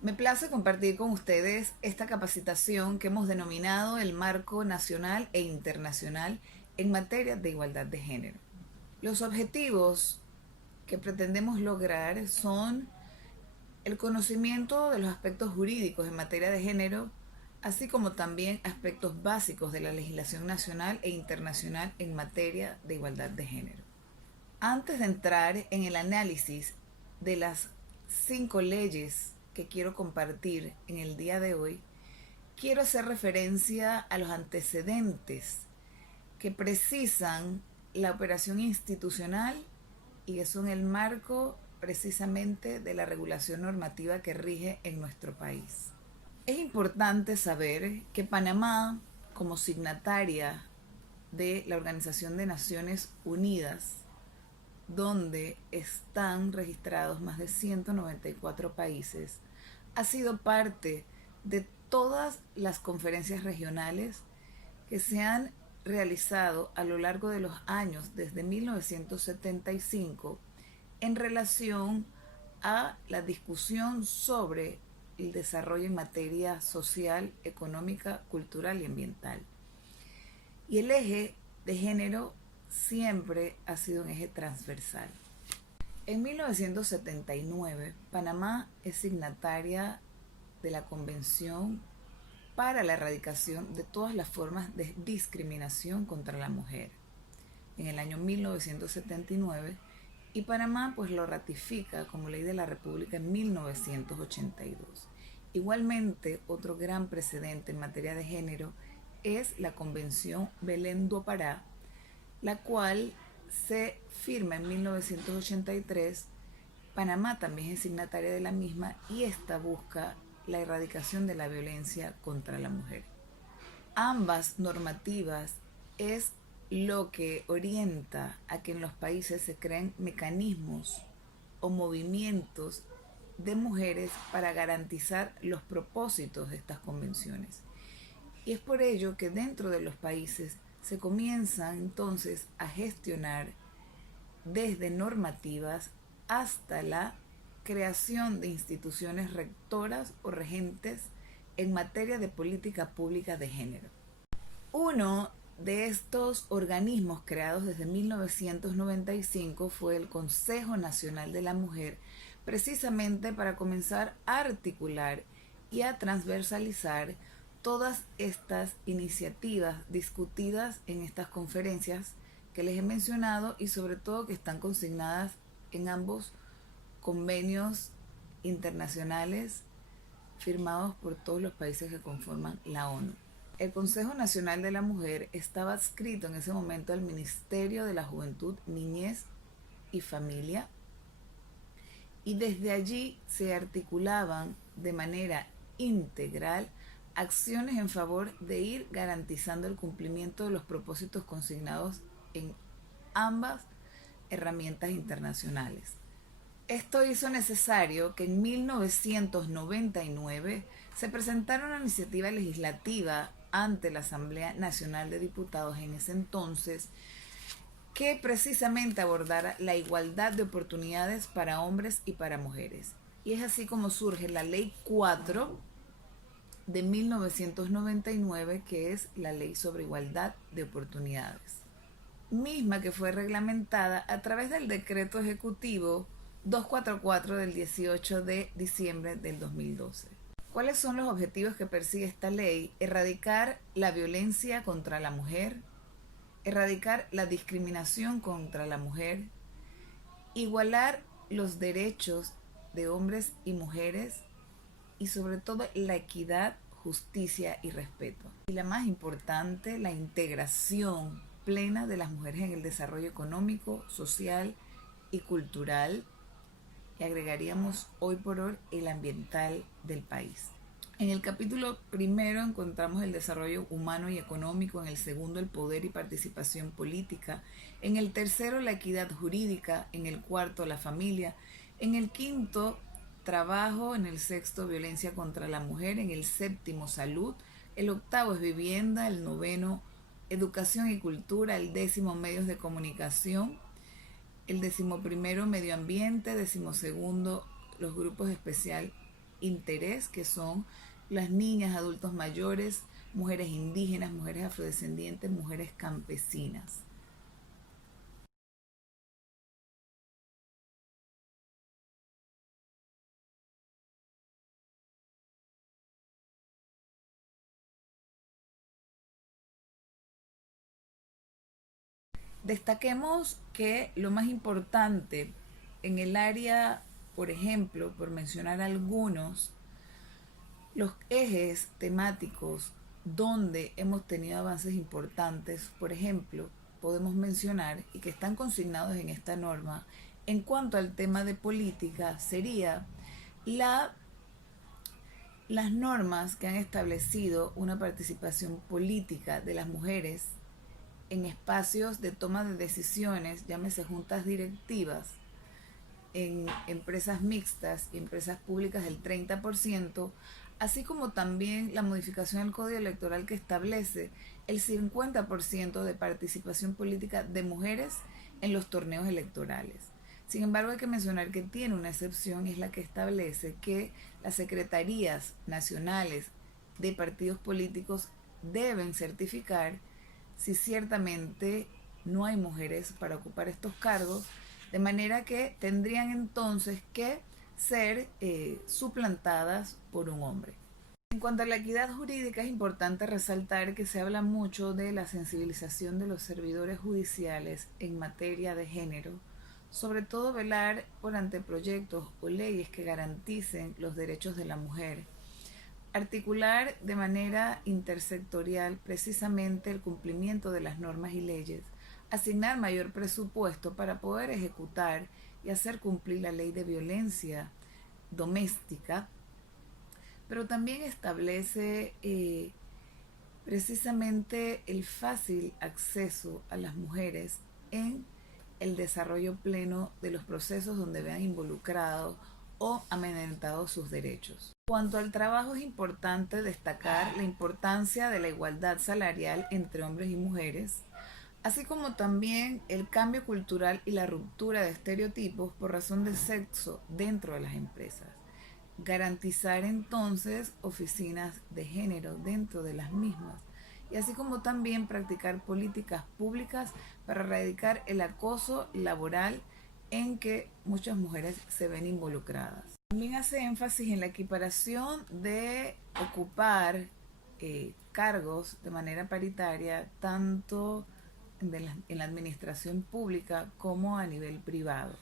Me place compartir con ustedes esta capacitación que hemos denominado el Marco Nacional e Internacional en materia de igualdad de género. Los objetivos que pretendemos lograr son el conocimiento de los aspectos jurídicos en materia de género, así como también aspectos básicos de la legislación nacional e internacional en materia de igualdad de género. Antes de entrar en el análisis de las 5 leyes que quiero compartir en el día de hoy, quiero hacer referencia a los antecedentes que precisan la operación institucional y que son el marco precisamente de la regulación normativa que rige en nuestro país. Es importante saber que Panamá, como signataria de la Organización de Naciones Unidas, donde están registrados más de 194 países, ha sido parte de todas las conferencias regionales que se han realizado a lo largo de los años desde 1975 en relación a la discusión sobre el desarrollo en materia social, económica, cultural y ambiental. Y el eje de género siempre ha sido un eje transversal. En 1979, Panamá es signataria de la Convención para la erradicación de todas las formas de discriminación contra la mujer. En el año 1979, y Panamá pues lo ratifica como ley de la República en 1982. Igualmente, otro gran precedente en materia de género es la Convención Belén do Pará, la cual se firma en 1983. Panamá también es signataria de la misma y esta busca la erradicación de la violencia contra la mujer. Ambas normativas es lo que orienta a que en los países se creen mecanismos o movimientos de mujeres para garantizar los propósitos de estas convenciones. Y es por ello que dentro de los países se comienzan entonces a gestionar desde normativas hasta la creación de instituciones rectoras o regentes en materia de política pública de género. Uno de estos organismos creados desde 1995 fue el Consejo Nacional de la Mujer, precisamente para comenzar a articular y a transversalizar todas estas iniciativas discutidas en estas conferencias que les he mencionado y sobre todo que están consignadas en ambos convenios internacionales firmados por todos los países que conforman la ONU. El Consejo Nacional de la Mujer estaba adscrito en ese momento al Ministerio de la Juventud, Niñez y Familia, y desde allí se articulaban de manera integral acciones en favor de ir garantizando el cumplimiento de los propósitos consignados en ambas herramientas internacionales. Esto hizo necesario que en 1999 se presentara una iniciativa legislativa ante la Asamblea Nacional de Diputados en ese entonces que precisamente abordara la igualdad de oportunidades para hombres y para mujeres. Y es así como surge la Ley 4 de 1999, que es la Ley sobre Igualdad de Oportunidades, misma que fue reglamentada a través del Decreto Ejecutivo 244 del 18 de diciembre del 2012. ¿Cuáles son los objetivos que persigue esta ley? Erradicar la violencia contra la mujer, erradicar la discriminación contra la mujer, igualar los derechos de hombres y mujeres y sobre todo la equidad, justicia y respeto. Y la más importante, la integración plena de las mujeres en el desarrollo económico, social y cultural, y agregaríamos hoy por hoy el ambiental del país. En el capítulo primero encontramos el desarrollo humano y económico, en el segundo el poder y participación política, en el tercero la equidad jurídica, en el cuarto la familia, en el quinto trabajo, en el sexto violencia contra la mujer, en el séptimo salud, el octavo es vivienda, el noveno educación y cultura, el décimo medios de comunicación, el 11º medio ambiente, 12º los grupos especial interés, que son las niñas, adultos mayores, mujeres indígenas, mujeres afrodescendientes, mujeres campesinas. Destaquemos que lo más importante en el área, por ejemplo, por mencionar algunos, los ejes temáticos donde hemos tenido avances importantes, por ejemplo, podemos mencionar y que están consignados en esta norma, en cuanto al tema de política, sería la, las normas que han establecido una participación política de las mujeres en espacios de toma de decisiones, llámese juntas directivas, en empresas mixtas y empresas públicas del 30%, así como también la modificación del Código Electoral que establece el 50% de participación política de mujeres en los torneos electorales. Sin embargo, hay que mencionar que tiene una excepción, es la que establece que las secretarías nacionales de partidos políticos deben certificar si ciertamente no hay mujeres para ocupar estos cargos, de manera que tendrían entonces que ser suplantadas por un hombre. En cuanto a la equidad jurídica, es importante resaltar que se habla mucho de la sensibilización de los servidores judiciales en materia de género, sobre todo velar por anteproyectos o leyes que garanticen los derechos de la mujer, articular de manera intersectorial precisamente el cumplimiento de las normas y leyes, asignar mayor presupuesto para poder ejecutar y hacer cumplir la ley de violencia doméstica, pero también establece precisamente el fácil acceso a las mujeres en el desarrollo pleno de los procesos donde vean involucrados o amenazados sus derechos. En cuanto al trabajo, es importante destacar la importancia de la igualdad salarial entre hombres y mujeres, así como también el cambio cultural y la ruptura de estereotipos por razón de sexo dentro de las empresas. Garantizar entonces oficinas de género dentro de las mismas y así como también practicar políticas públicas para erradicar el acoso laboral en que muchas mujeres se ven involucradas. También hace énfasis en la equiparación de ocupar cargos de manera paritaria tanto en la administración pública como a nivel privado.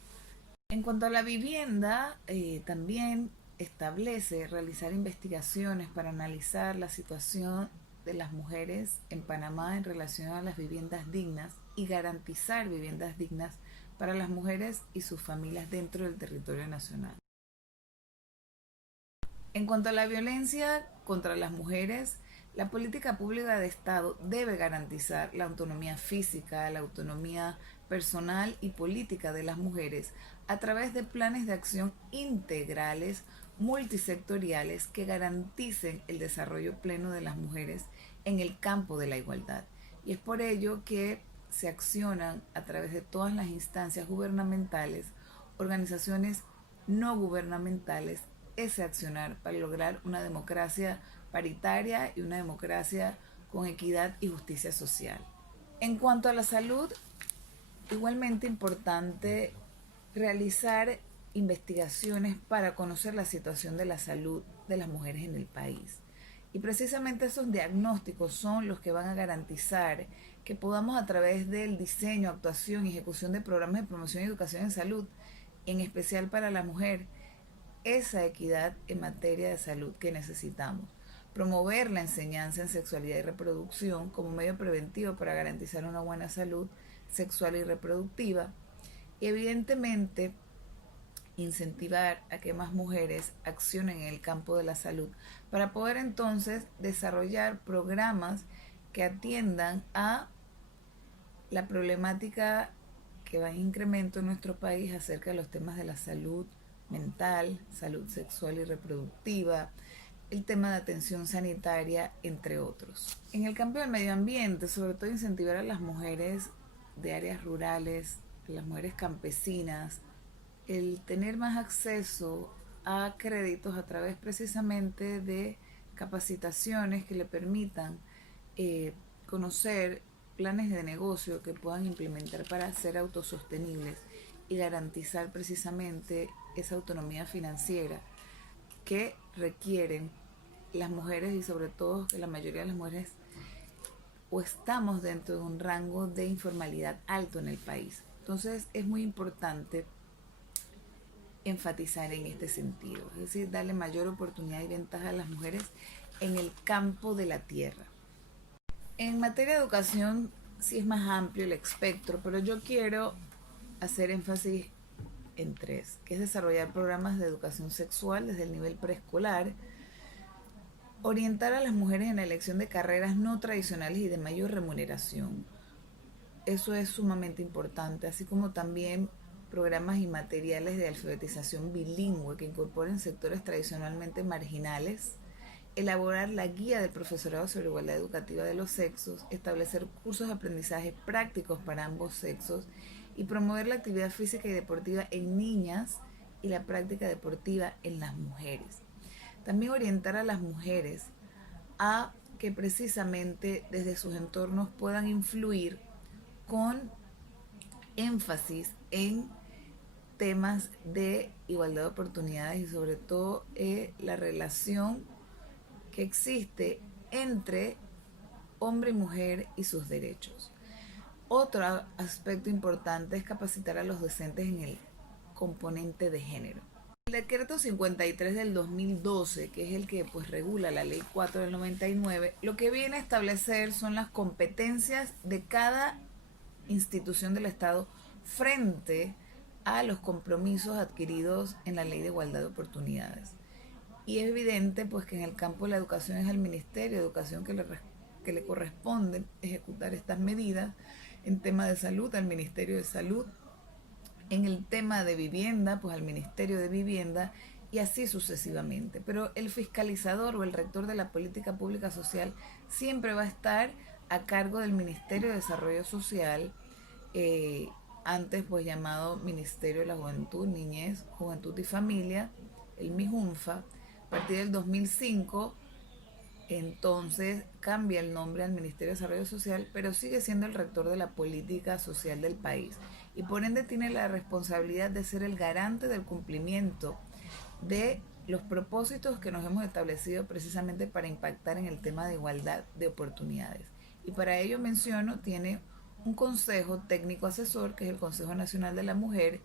En cuanto a la vivienda, también establece realizar investigaciones para analizar la situación de las mujeres en Panamá en relación a las viviendas dignas y garantizar viviendas dignas para las mujeres y sus familias dentro del territorio nacional. En cuanto a la violencia contra las mujeres, la política pública de Estado debe garantizar la autonomía física, la autonomía personal y política de las mujeres a través de planes de acción integrales, multisectoriales, que garanticen el desarrollo pleno de las mujeres en el campo de la igualdad. Y es por ello que se accionan a través de todas las instancias gubernamentales, organizaciones no gubernamentales, ese accionar para lograr una democracia paritaria y una democracia con equidad y justicia social. En cuanto a la salud, igualmente importante realizar investigaciones para conocer la situación de la salud de las mujeres en el país. Y precisamente esos diagnósticos son los que van a garantizar que podamos, a través del diseño, actuación y ejecución de programas de promoción y educación en salud, en especial para la mujer, esa equidad en materia de salud que necesitamos. Promover la enseñanza en sexualidad y reproducción como medio preventivo para garantizar una buena salud sexual y reproductiva. Y evidentemente incentivar a que más mujeres accionen en el campo de la salud para poder entonces desarrollar programas que atiendan a la problemática que va en incremento en nuestro país acerca de los temas de la salud mental, salud sexual y reproductiva, el tema de atención sanitaria, entre otros. En el campo del medio ambiente, sobre todo incentivar a las mujeres de áreas rurales, las mujeres campesinas, el tener más acceso a créditos a través precisamente de capacitaciones que le permitan conocer planes de negocio que puedan implementar para ser autosostenibles y garantizar precisamente esa autonomía financiera que requieren las mujeres, y sobre todo que la mayoría de las mujeres o estamos dentro de un rango de informalidad alto en el país. Entonces es muy importante enfatizar en este sentido, es decir, darle mayor oportunidad y ventaja a las mujeres en el campo de la tierra. En materia de educación sí es más amplio el espectro, pero yo quiero hacer énfasis en tres, que es desarrollar programas de educación sexual desde el nivel preescolar, orientar a las mujeres en la elección de carreras no tradicionales y de mayor remuneración. Eso es sumamente importante, así como también programas y materiales de alfabetización bilingüe que incorporen sectores tradicionalmente marginales, elaborar la guía del profesorado sobre igualdad educativa de los sexos, establecer cursos de aprendizaje prácticos para ambos sexos y promover la actividad física y deportiva en niñas y la práctica deportiva en las mujeres. También orientar a las mujeres a que precisamente desde sus entornos puedan influir con énfasis en temas de igualdad de oportunidades y sobre todo la relación que existe entre hombre y mujer y sus derechos. Otro aspecto importante es capacitar a los docentes en el componente de género. El decreto 53 del 2012, que es el que pues regula la ley 4 del 99, lo que viene a establecer son las competencias de cada institución del Estado frente a los compromisos adquiridos en la ley de igualdad de oportunidades. Y es evidente pues que en el campo de la educación es al Ministerio de Educación que le corresponde ejecutar estas medidas, en tema de salud al Ministerio de Salud, en el tema de vivienda pues al Ministerio de Vivienda y así sucesivamente. Pero el fiscalizador o el rector de la política pública social siempre va a estar a cargo del Ministerio de Desarrollo Social, antes pues llamado Ministerio de la Juventud, Niñez, Juventud y Familia, el MIJUNFA. A partir del 2005, entonces cambia el nombre al Ministerio de Desarrollo Social, pero sigue siendo el rector de la política social del país y por ende tiene la responsabilidad de ser el garante del cumplimiento de los propósitos que nos hemos establecido precisamente para impactar en el tema de igualdad de oportunidades. Y para ello menciono, tiene un consejo técnico asesor, que es el Consejo Nacional de la Mujer,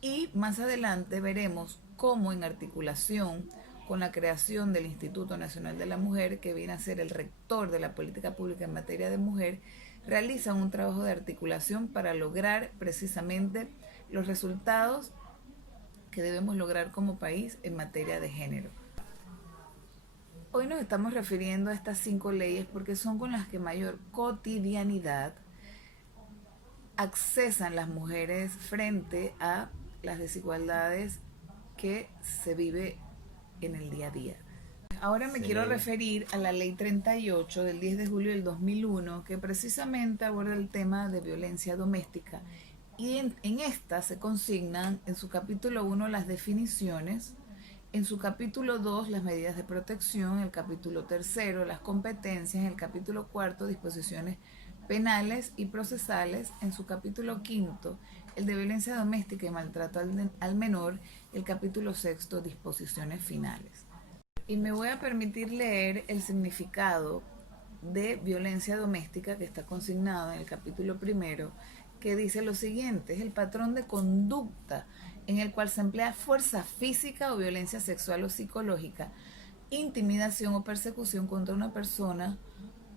y más adelante veremos cómo en articulación con la creación del Instituto Nacional de la Mujer, que viene a ser el rector de la política pública en materia de mujer, realizan un trabajo de articulación para lograr precisamente los resultados que debemos lograr como país en materia de género. Hoy nos estamos refiriendo a estas 5 leyes porque son con las que mayor cotidianidad accesan las mujeres frente a las desigualdades que se vive en el día a día. Ahora me quiero referir a la Ley 38 del 10 de julio del 2001, que precisamente aborda el tema de violencia doméstica. Y en esta se consignan en su capítulo 1 las definiciones, en su capítulo 2 las medidas de protección, en el capítulo 3 las competencias, en el capítulo 4 disposiciones penales y procesales, en su capítulo 5 el de violencia doméstica y maltrato al menor, el capítulo 6 disposiciones finales. Y me voy a permitir leer el significado de violencia doméstica que está consignado en el capítulo 1, que dice lo siguiente: es el patrón de conducta en el cual se emplea fuerza física o violencia sexual o psicológica, intimidación o persecución contra una persona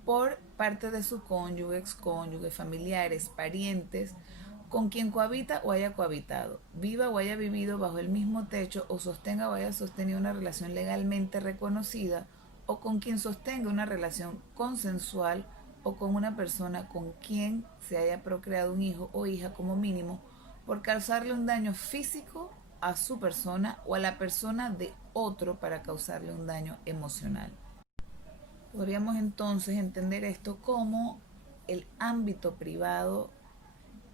por parte de su cónyuge, excónyuge, familiares, parientes, con quien cohabita o haya cohabitado, viva o haya vivido bajo el mismo techo o sostenga o haya sostenido una relación legalmente reconocida, o con quien sostenga una relación consensual, o con una persona con quien se haya procreado un hijo o hija como mínimo, por causarle un daño físico a su persona o a la persona de otro para causarle un daño emocional. Podríamos entonces entender esto como el ámbito privado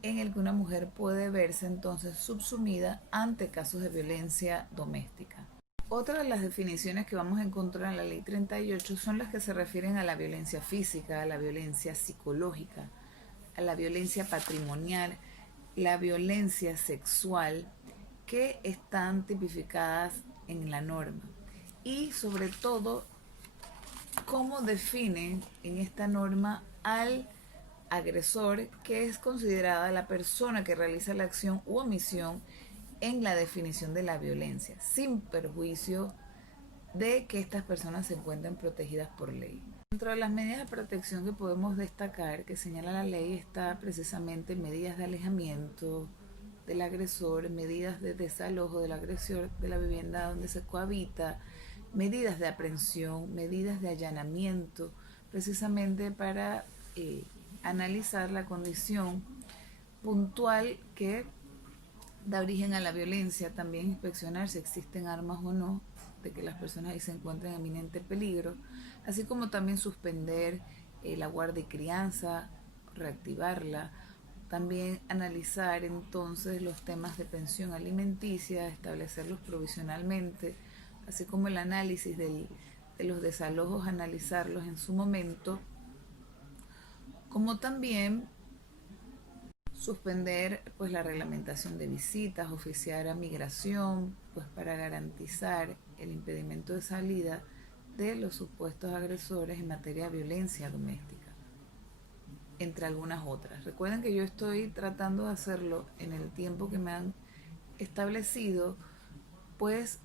en el que una mujer puede verse entonces subsumida ante casos de violencia doméstica. Otra de las definiciones que vamos a encontrar en la Ley 38 son las que se refieren a la violencia física, a la violencia psicológica, a la violencia patrimonial, la violencia sexual, que están tipificadas en la norma. Y sobre todo, cómo definen en esta norma al agresor, que es considerada la persona que realiza la acción u omisión en la definición de la violencia, sin perjuicio de que estas personas se encuentren protegidas por ley. Dentro de las medidas de protección que podemos destacar, que señala la ley, está precisamente medidas de alejamiento del agresor, medidas de desalojo del agresor de la vivienda donde se cohabita, medidas de aprehensión, medidas de allanamiento, precisamente para analizar la condición puntual que da origen a la violencia, también inspeccionar si existen armas o no, de que las personas ahí se encuentren en eminente peligro, así como también suspender la guarda y crianza, reactivarla, también analizar entonces los temas de pensión alimenticia, establecerlos provisionalmente, así como el análisis de los desalojos, analizarlos en su momento, como también suspender pues la reglamentación de visitas, oficiar a migración, pues para garantizar el impedimento de salida de los supuestos agresores en materia de violencia doméstica, entre algunas otras. Recuerden que yo estoy tratando de hacerlo en el tiempo que me han establecido, pues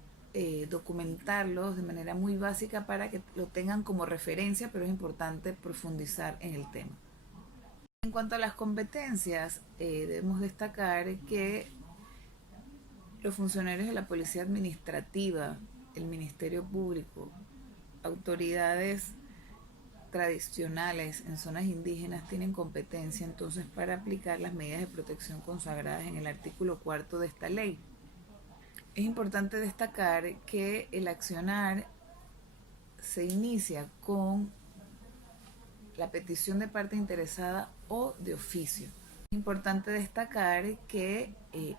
documentarlos de manera muy básica para que lo tengan como referencia, pero es importante profundizar en el tema. En cuanto a las competencias, debemos destacar que los funcionarios de la Policía Administrativa, el Ministerio Público, autoridades tradicionales en zonas indígenas tienen competencia entonces para aplicar las medidas de protección consagradas en el artículo 4 de esta ley. Es importante destacar que el accionar se inicia con la petición de parte interesada o de oficio. Es importante destacar que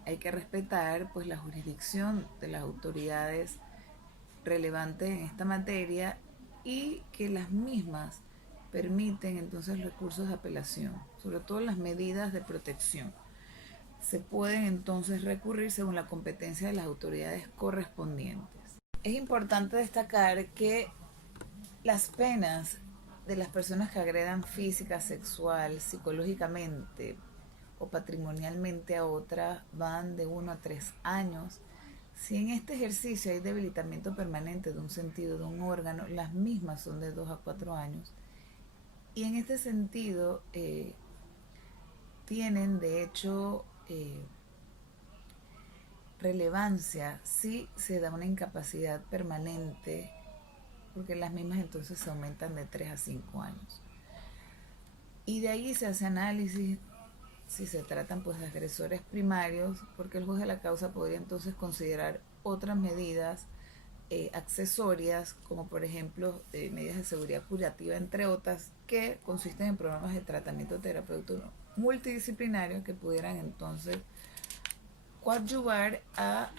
hay que respetar pues la jurisdicción de las autoridades relevantes en esta materia y que las mismas permiten entonces recursos de apelación, sobre todo las medidas de protección. Se pueden entonces recurrir según la competencia de las autoridades correspondientes. Es importante destacar que las penas de las personas que agredan física, sexual, psicológicamente o patrimonialmente a otra van de 1 a 3 años. Si en este ejercicio hay debilitamiento permanente de un sentido de un órgano, las mismas son de 2 a 4 años. Y en este sentido tienen de hecho relevancia si se da una incapacidad permanente, porque las mismas entonces se aumentan de 3 a 5 años. Y de ahí se hace análisis si se tratan pues de agresores primarios, porque el juez de la causa podría entonces considerar otras medidas accesorias, como por ejemplo medidas de seguridad curativa, entre otras, que consisten en programas de tratamiento terapéutico multidisciplinario que pudieran entonces coadyuvar a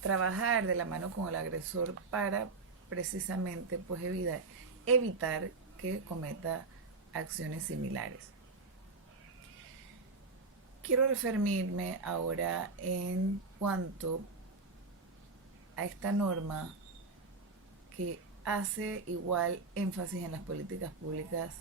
trabajar de la mano con el agresor para precisamente pues evitar que cometa acciones similares. Quiero referirme ahora en cuanto a esta norma que hace igual énfasis en las políticas públicas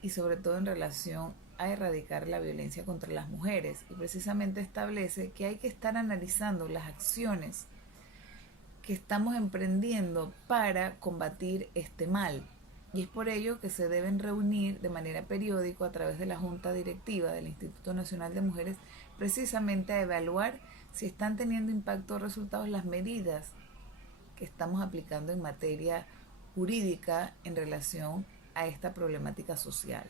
y sobre todo en relación a erradicar la violencia contra las mujeres, y precisamente establece que hay que estar analizando las acciones que estamos emprendiendo para combatir este mal. Y es por ello que se deben reunir de manera periódica a través de la Junta Directiva del Instituto Nacional de Mujeres, precisamente a evaluar si están teniendo impacto o resultados las medidas que estamos aplicando en materia jurídica en relación a esta problemática social.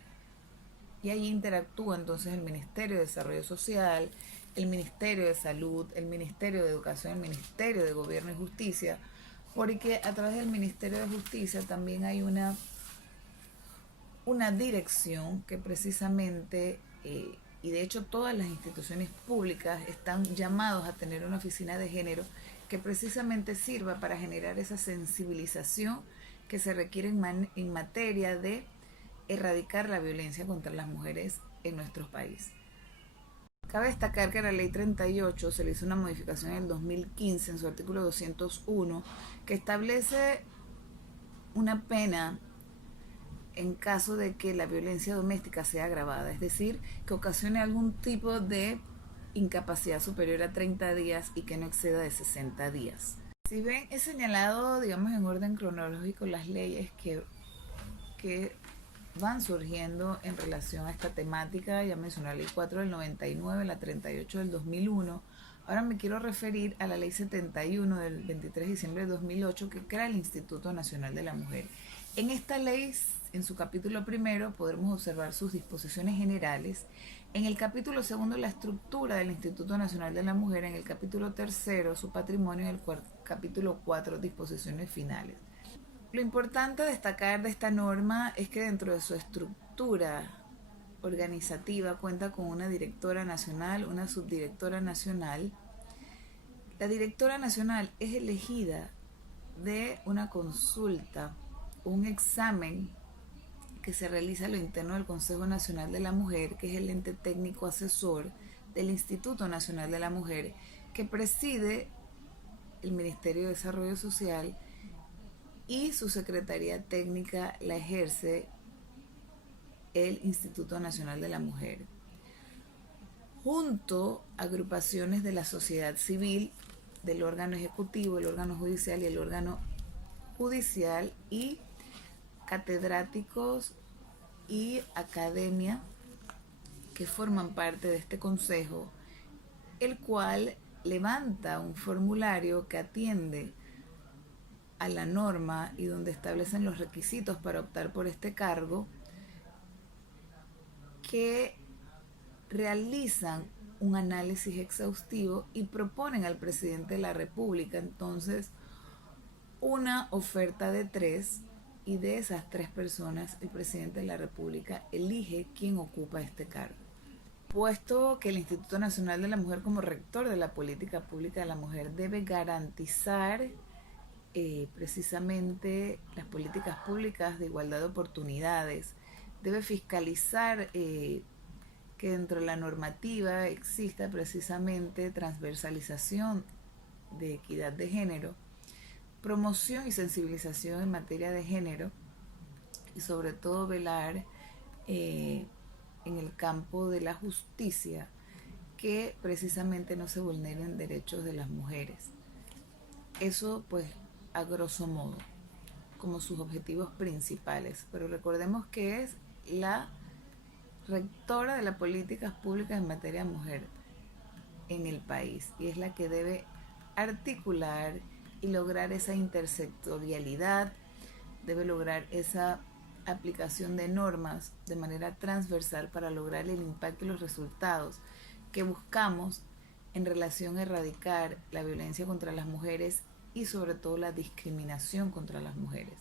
Y ahí interactúa entonces el Ministerio de Desarrollo Social, el Ministerio de Salud, el Ministerio de Educación, el Ministerio de Gobierno y Justicia, porque a través del Ministerio de Justicia también hay una dirección que precisamente y de hecho todas las instituciones públicas están llamados a tener una oficina de género que precisamente sirva para generar esa sensibilización que se requiere en materia de erradicar la violencia contra las mujeres en nuestro país. Cabe destacar que a la Ley 38 se le hizo una modificación en el 2015 en su artículo 201 que establece una pena en caso de que la violencia doméstica sea agravada, es decir, que ocasione algún tipo de incapacidad superior a 30 días y que no exceda de 60 días. Si ven, he señalado, digamos, en orden cronológico las leyes que van surgiendo en relación a esta temática. Ya mencioné la Ley 4 del 99, la 38 del 2001. Ahora me quiero referir a la Ley 71 del 23 de diciembre de 2008 que crea el Instituto Nacional de la Mujer. En esta ley, en su capítulo primero, podremos observar sus disposiciones generales. En el capítulo segundo, la estructura del Instituto Nacional de la Mujer. En el capítulo tercero, su patrimonio. En el capítulo 4, disposiciones finales. Lo importante a destacar de esta norma es que dentro de su estructura organizativa cuenta con una directora nacional, una subdirectora nacional. La directora nacional es elegida de una consulta, un examen que se realiza a lo interno del Consejo Nacional de la Mujer, que es el ente técnico asesor del Instituto Nacional de la Mujer, que preside el Ministerio de Desarrollo Social, y su secretaría técnica la ejerce el Instituto Nacional de la Mujer, junto a agrupaciones de la sociedad civil, del órgano ejecutivo, el órgano judicial y el órgano judicial, y catedráticos y academia que forman parte de este consejo, el cual levanta un formulario que atiende a la norma y donde establecen los requisitos para optar por este cargo, que realizan un análisis exhaustivo y proponen al presidente de la República entonces una oferta de 3, y de esas 3 personas el presidente de la República elige quién ocupa este cargo. Puesto que el Instituto Nacional de la Mujer, como rector de la política pública de la mujer, debe garantizar precisamente las políticas públicas de igualdad de oportunidades, debe fiscalizar que dentro de la normativa exista precisamente transversalización de equidad de género, promoción y sensibilización en materia de género, y sobre todo velar en el campo de la justicia que precisamente no se vulneren derechos de las mujeres. Eso pues a grosso modo como sus objetivos principales, pero recordemos que es la rectora de las políticas públicas en materia de mujer en el país y es la que debe articular y lograr esa intersectorialidad, debe lograr esa aplicación de normas de manera transversal para lograr el impacto y los resultados que buscamos en relación a erradicar la violencia contra las mujeres y sobre todo la discriminación contra las mujeres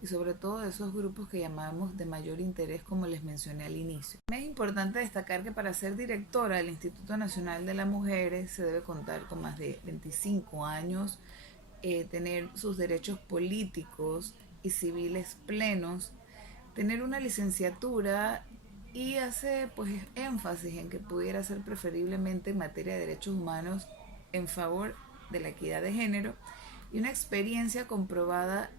y sobre todo esos grupos que llamamos de mayor interés, como les mencioné al inicio. Es importante destacar que para ser directora del Instituto Nacional de las Mujeres se debe contar con más de 25 años, tener sus derechos políticos y civiles plenos, tener una licenciatura, y hace pues énfasis en que pudiera ser preferiblemente en materia de derechos humanos en favor de la equidad de género, y una experiencia comprobada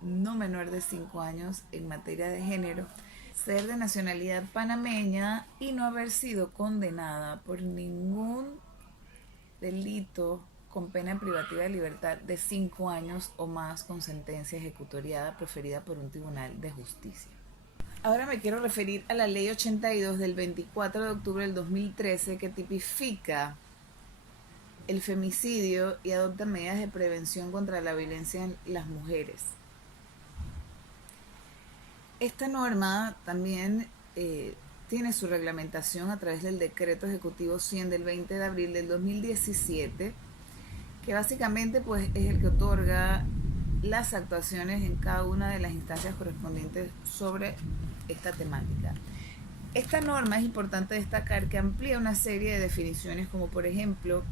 no menor de 5 años en materia de género, ser de nacionalidad panameña y no haber sido condenada por ningún delito con pena privativa de libertad de 5 años o más con sentencia ejecutoriada proferida por un tribunal de justicia. Ahora me quiero referir a la Ley 82 del 24 de octubre del 2013 que tipifica el femicidio y adopta medidas de prevención contra la violencia en las mujeres. Esta norma también tiene su reglamentación a través del Decreto Ejecutivo 100 del 20 de abril del 2017, que básicamente pues es el que otorga las actuaciones en cada una de las instancias correspondientes sobre esta temática. Esta norma es importante destacar que amplía una serie de definiciones, como por ejemplo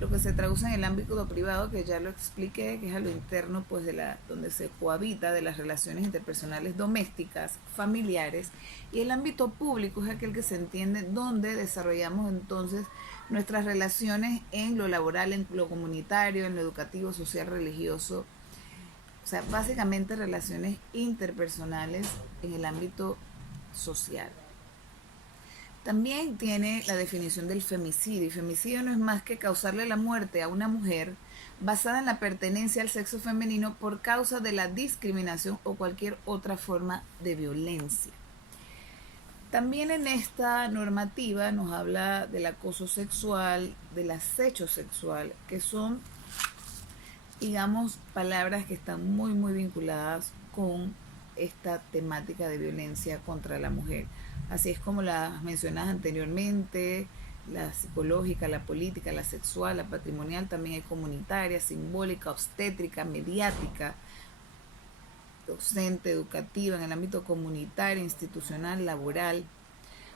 lo que se traduce en el ámbito privado, que ya lo expliqué, que es a lo interno, pues donde se cohabita de las relaciones interpersonales domésticas, familiares, y el ámbito público es aquel que se entiende donde desarrollamos entonces nuestras relaciones en lo laboral, en lo comunitario, en lo educativo, social, religioso, o sea, básicamente relaciones interpersonales en el ámbito social. También tiene la definición del femicidio. Y femicidio no es más que causarle la muerte a una mujer basada en la pertenencia al sexo femenino por causa de la discriminación o cualquier otra forma de violencia. También en esta normativa nos habla del acoso sexual, del acecho sexual, que son, digamos, palabras que están muy vinculadas con esta temática de violencia contra la mujer. Así es como las mencionadas anteriormente, la psicológica, la política, la sexual, la patrimonial, también hay comunitaria, simbólica, obstétrica, mediática, docente, educativa, en el ámbito comunitario, institucional, laboral.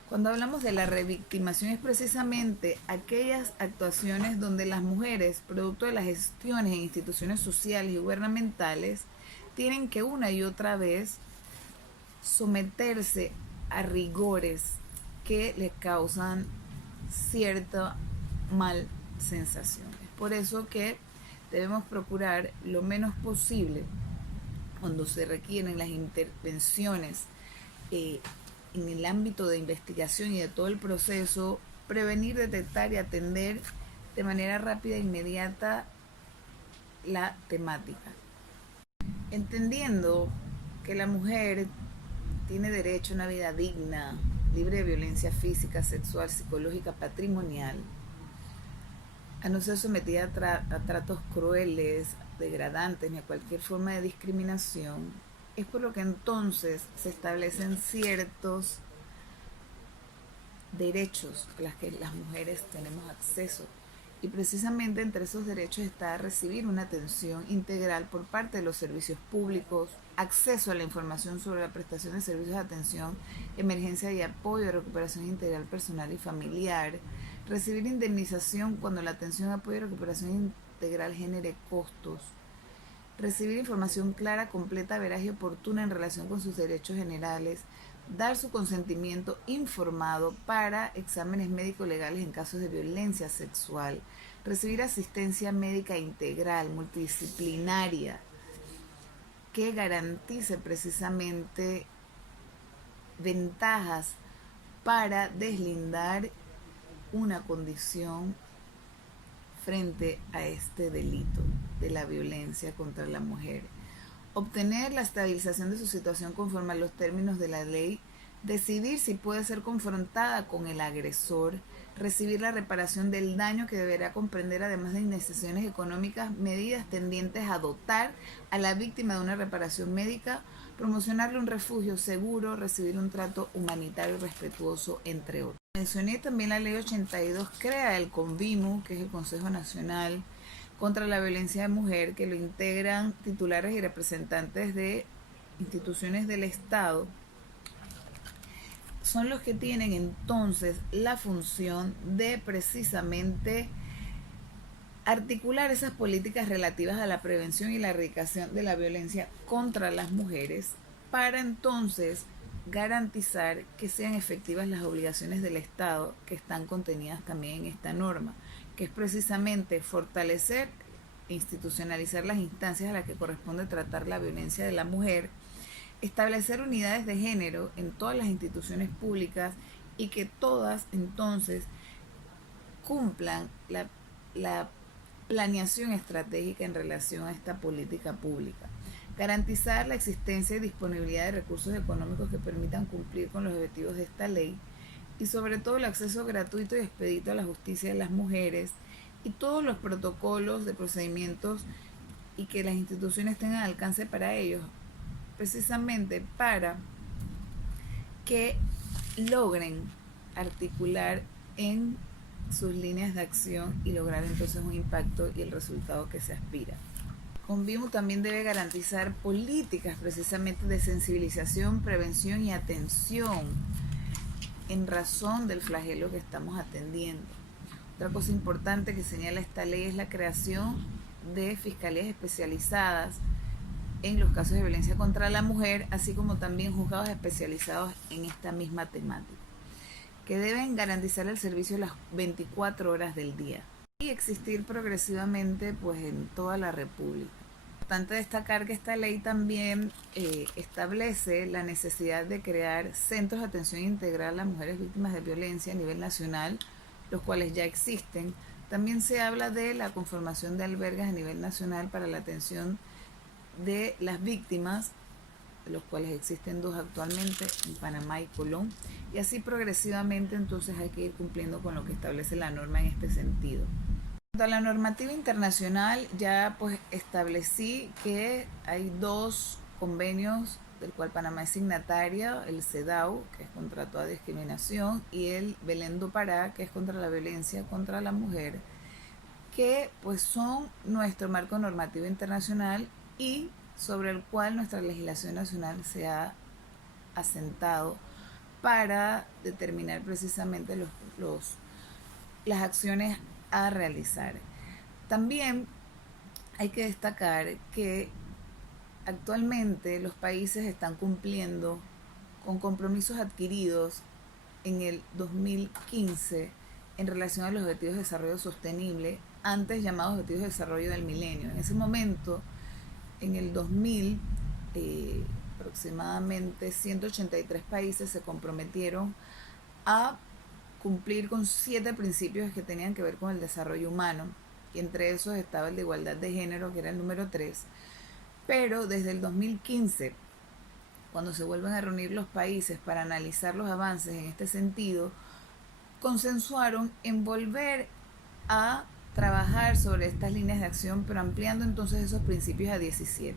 Cuando hablamos de la revictimación es precisamente aquellas actuaciones donde las mujeres, producto de las gestiones en instituciones sociales y gubernamentales, tienen que una y otra vez someterse a rigores que les causan cierta mal sensación. Es por eso que debemos procurar lo menos posible, cuando se requieren las intervenciones en el ámbito de investigación y de todo el proceso, prevenir, detectar y atender de manera rápida e inmediata la temática. Entendiendo que la mujer tiene derecho a una vida digna, libre de violencia física, sexual, psicológica, patrimonial, a no ser sometida a tratos crueles, degradantes ni a cualquier forma de discriminación, es por lo que entonces se establecen ciertos derechos a los que las mujeres tenemos acceso. Y precisamente entre esos derechos está recibir una atención integral por parte de los servicios públicos, acceso a la información sobre la prestación de servicios de atención, emergencia y apoyo de recuperación integral personal y familiar, recibir indemnización cuando la atención, apoyo y recuperación integral genere costos, recibir información clara, completa, veraz y oportuna en relación con sus derechos generales, dar su consentimiento informado para exámenes médico-legales en casos de violencia sexual, recibir asistencia médica integral, multidisciplinaria, que garantice precisamente ventajas para deslindar una condición frente a este delito de la violencia contra la mujer. Obtener la estabilización de su situación conforme a los términos de la ley, decidir si puede ser confrontada con el agresor, recibir la reparación del daño que deberá comprender, además de indemnizaciones económicas, medidas tendientes a dotar a la víctima de una reparación médica, promocionarle un refugio seguro, recibir un trato humanitario y respetuoso, entre otros. Mencioné también la ley 82, crea el CONVIMU, que es el Consejo Nacional contra la Violencia de Mujer, que lo integran titulares y representantes de instituciones del Estado. Son los que tienen entonces la función de precisamente articular esas políticas relativas a la prevención y la erradicación de la violencia contra las mujeres, para entonces garantizar que sean efectivas las obligaciones del Estado que están contenidas también en esta norma, que es precisamente fortalecer e institucionalizar las instancias a las que corresponde tratar la violencia de la mujer, establecer unidades de género en todas las instituciones públicas y que todas entonces cumplan la planeación estratégica en relación a esta política pública. Garantizar la existencia y disponibilidad de recursos económicos que permitan cumplir con los objetivos de esta ley, y sobre todo el acceso gratuito y expedito a la justicia de las mujeres y todos los protocolos de procedimientos, y que las instituciones tengan alcance para ellos, precisamente para que logren articular en sus líneas de acción y lograr entonces un impacto y el resultado que se aspira. CONVIMU también debe garantizar políticas precisamente de sensibilización, prevención y atención en razón del flagelo que estamos atendiendo. Otra cosa importante que señala esta ley es la creación de fiscalías especializadas en los casos de violencia contra la mujer, así como también juzgados especializados en esta misma temática, que deben garantizar el servicio las 24 horas del día y existir progresivamente pues en toda la República. Importante destacar que esta ley también establece la necesidad de crear centros de atención integral a mujeres víctimas de violencia a nivel nacional, los cuales ya existen. También se habla de la conformación de albergues a nivel nacional para la atención de las víctimas, los cuales existen 2 actualmente en Panamá y Colón, y así progresivamente entonces hay que ir cumpliendo con lo que establece la norma en este sentido. En cuanto a la normativa internacional, ya pues establecí que hay 2 convenios del cual Panamá es signataria, el CEDAW, que es contra toda discriminación, y el Belén do Pará, que es contra la violencia contra la mujer, que pues son nuestro marco normativo internacional y sobre el cual nuestra legislación nacional se ha asentado para determinar precisamente las acciones a realizar. También hay que destacar que actualmente los países están cumpliendo con compromisos adquiridos en el 2015 en relación a los Objetivos de Desarrollo Sostenible, antes llamados Objetivos de Desarrollo del Milenio. En ese momento, en el 2000, aproximadamente 183 países se comprometieron a cumplir con 7 principios que tenían que ver con el desarrollo humano, y entre esos estaba el de igualdad de género, que era el número 3. Pero desde el 2015, cuando se vuelven a reunir los países para analizar los avances en este sentido, consensuaron en volver a trabajar sobre estas líneas de acción, pero ampliando entonces esos principios a 17.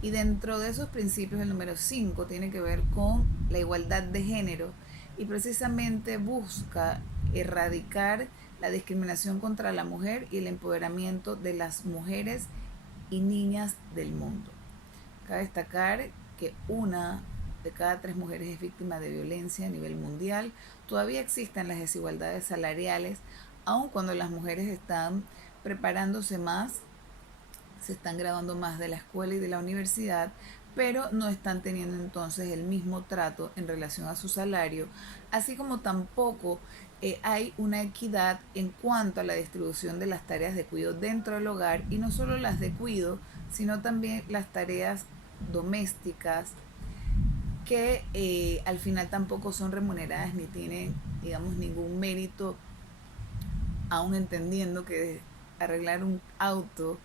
Y dentro de esos principios, el número 5 tiene que ver con la igualdad de género y precisamente busca erradicar la discriminación contra la mujer y el empoderamiento de las mujeres y niñas del mundo. Cabe destacar que 1 de cada 3 mujeres es víctima de violencia a nivel mundial. Todavía existen las desigualdades salariales, aun cuando las mujeres están preparándose más, se están graduando más de la escuela y de la universidad, pero no están teniendo entonces el mismo trato en relación a su salario, así como tampoco hay una equidad en cuanto a la distribución de las tareas de cuidado dentro del hogar, y no solo las de cuidado, sino también las tareas domésticas, que al final tampoco son remuneradas ni tienen, digamos, ningún mérito, aún entendiendo que arreglar un auto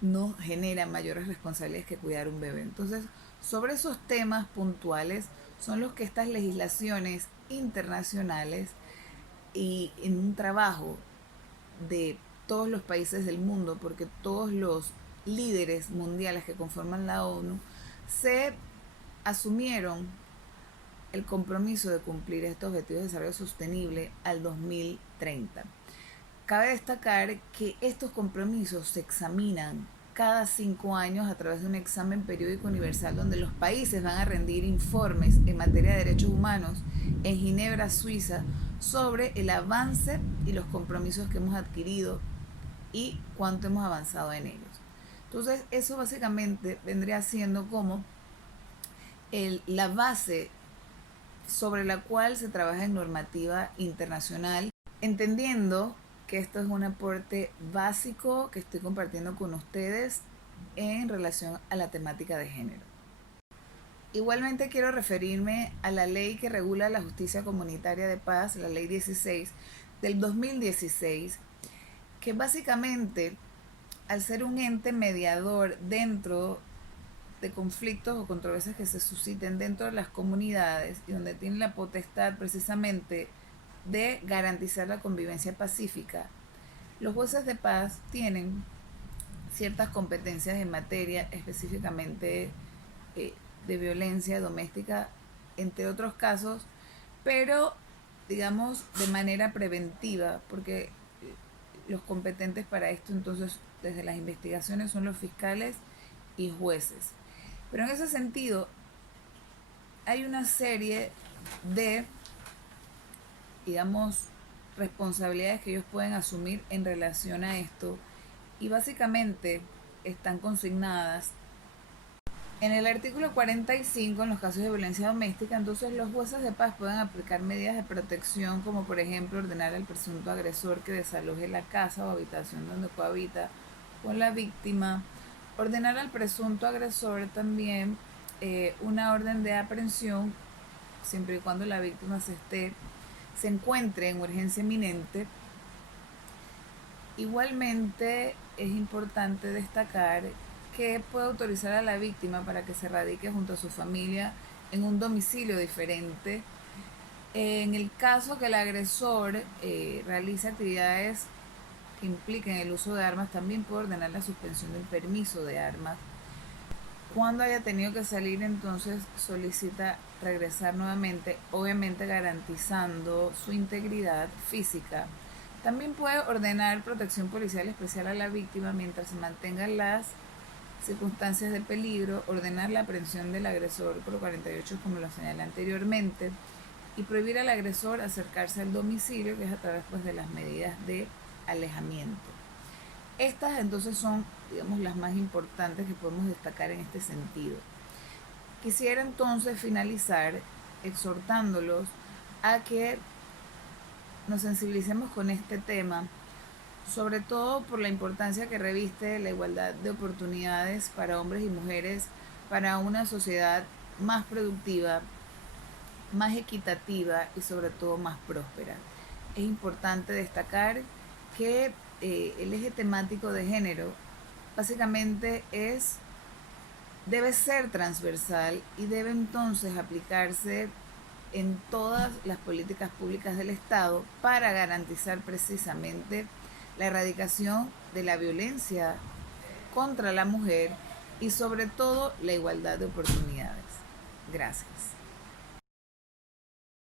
no genera mayores responsabilidades que cuidar un bebé. Entonces, sobre esos temas puntuales son los que estas legislaciones internacionales, y en un trabajo de todos los países del mundo, porque todos los líderes mundiales que conforman la ONU se asumieron el compromiso de cumplir estos objetivos de desarrollo sostenible al 2030. Cabe destacar que estos compromisos se examinan cada 5 años a través de un examen periódico universal donde los países van a rendir informes en materia de derechos humanos en Ginebra, Suiza, sobre el avance y los compromisos que hemos adquirido y cuánto hemos avanzado en ellos. Entonces, eso básicamente vendría siendo como la base sobre la cual se trabaja en normativa internacional, entendiendo que esto es un aporte básico que estoy compartiendo con ustedes en relación a la temática de género. Igualmente quiero referirme a la ley que regula la justicia comunitaria de paz, la ley 16 del 2016, que básicamente, al ser un ente mediador dentro de conflictos o controversias que se susciten dentro de las comunidades, y donde tiene la potestad precisamente de garantizar la convivencia pacífica, los jueces de paz tienen ciertas competencias en materia específicamente de violencia doméstica, entre otros casos, pero digamos de manera preventiva, porque los competentes para esto entonces desde las investigaciones son los fiscales y jueces. Pero en ese sentido hay una serie de digamos, responsabilidades que ellos pueden asumir en relación a esto, y básicamente están consignadas en el artículo 45, en los casos de violencia doméstica. Entonces los jueces de paz pueden aplicar medidas de protección, como por ejemplo ordenar al presunto agresor que desaloje la casa o habitación donde cohabita con la víctima, ordenar al presunto agresor también una orden de aprehensión, siempre y cuando la víctima se encuentre en urgencia inminente. Igualmente es importante destacar que puede autorizar a la víctima para que se radique junto a su familia en un domicilio diferente. En el caso que el agresor realice actividades que impliquen el uso de armas, también puede ordenar la suspensión del permiso de armas. Cuando haya tenido que salir, entonces solicita regresar nuevamente, obviamente garantizando su integridad física. También puede ordenar protección policial especial a la víctima mientras se mantengan las circunstancias de peligro, ordenar la aprehensión del agresor por 48, como lo señalé anteriormente, y prohibir al agresor acercarse al domicilio, que es a través pues, de las medidas de alejamiento. Estas entonces son, digamos, las más importantes que podemos destacar en este sentido. Quisiera entonces finalizar exhortándolos a que nos sensibilicemos con este tema, sobre todo por la importancia que reviste la igualdad de oportunidades para hombres y mujeres, para una sociedad más productiva, más equitativa y sobre todo más próspera. Es importante destacar que el eje temático de género básicamente debe ser transversal y debe entonces aplicarse en todas las políticas públicas del Estado para garantizar precisamente la erradicación de la violencia contra la mujer y sobre todo la igualdad de oportunidades. Gracias.